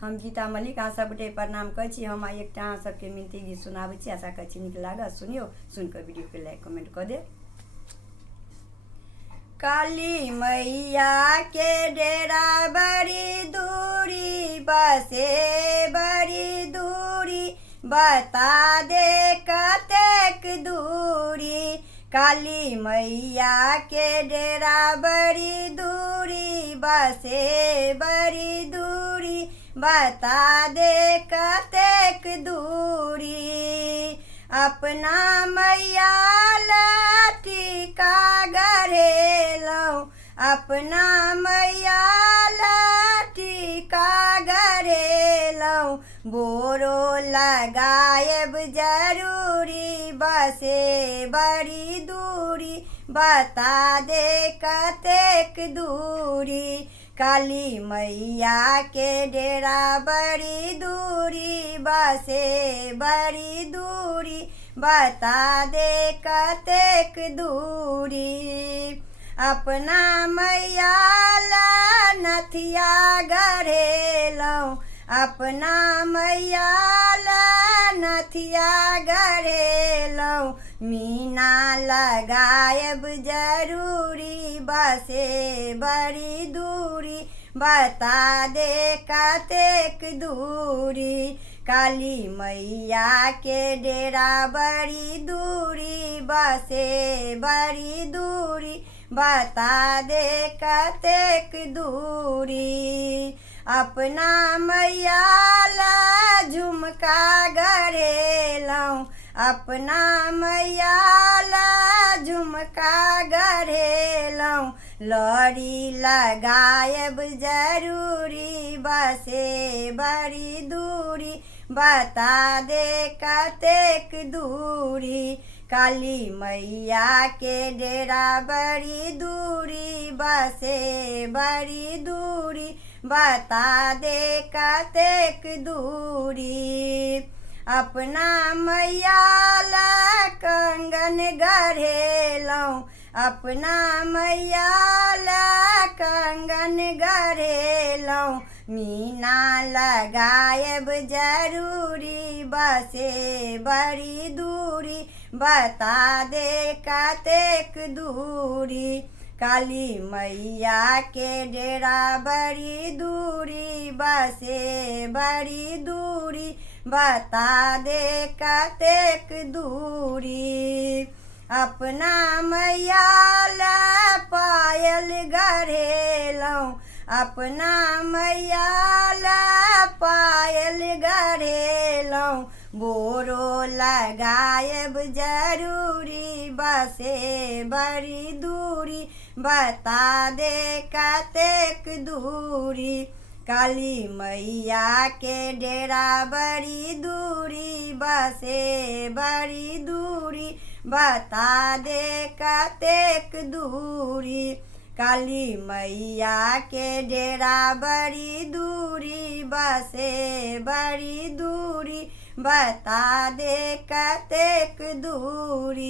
हम गीता मलिक अहाँ सबके प्रणाम करै छी। हम आइ एकटा अहाँ सबके मिनती गीत सुनाबै छी। आशा करै छी नीक लागत। सुनियो, सुनकर वीडियो के लाइक कमेंट कऽ दे। काली मैया के डेरा बड़ी दूरी बसे, बड़ी दूरी बता दे कतेक दूरी। काली मैया के डेरा बड़ी दूरी बसे, बड़ी दूरी बता दे कतेक दूरी। अपना मैया टीका गढ़ेलौं, अपना मैया टीका गढ़ेलौं। बोरो लगायब जरूरी बसे बड़ी दूरी बता दे कतेक दूरी। काली मैया के डेरा बड़ी दूरी बसे, बड़ी दूरी बता दे कतेक दूरी। अपना मैया नथिया गढ़ेलौं, अपना मैया नथिया गढ़ेलौं। मीना लगायब जरूरी बसे बड़ी दूरी बता दे कतेक दूरी। काली मैया के डेरा बड़ी दूरी बसे, बड़ी दूरी बता दे कतेक दूरी। अपना मैया झुमका गढ़ेलौं, अपना मैया झुमका गढ़ेलौं। लड़ी लगायब जरूरी बसे बड़ी दूरी बता दे कतेक दूरी। काली मैया के डेरा बड़ी दूरी बसे, बड़ी दूरी बता दे कतेक दूरी। अपना मैया कंगन गढ़ेलौं, अपना मैया कंगन गढ़ेलौं। मीना लगायब जरूरी बसे बड़ी दूरी बता दे कतेक दूरी। काली मैया के डेरा बड़ी दूरी बसे बड़ी दूरी बता दे कतेक दूरी। अपना मैया पायल गढ़ेलौं, अपना मैया पायल गढ़ेलौं। बोरो लगायब जरूरी बसे बड़ी दूरी बता दे कतेक दूरी। काली मैया के डेरा बड़ी दूरी बसे बड़ी दूरी बता दे कतेक दूरी। काली मैया के डेरा बड़ी दूरी बसे बड़ी दूरी बता दे कतेक दूरी।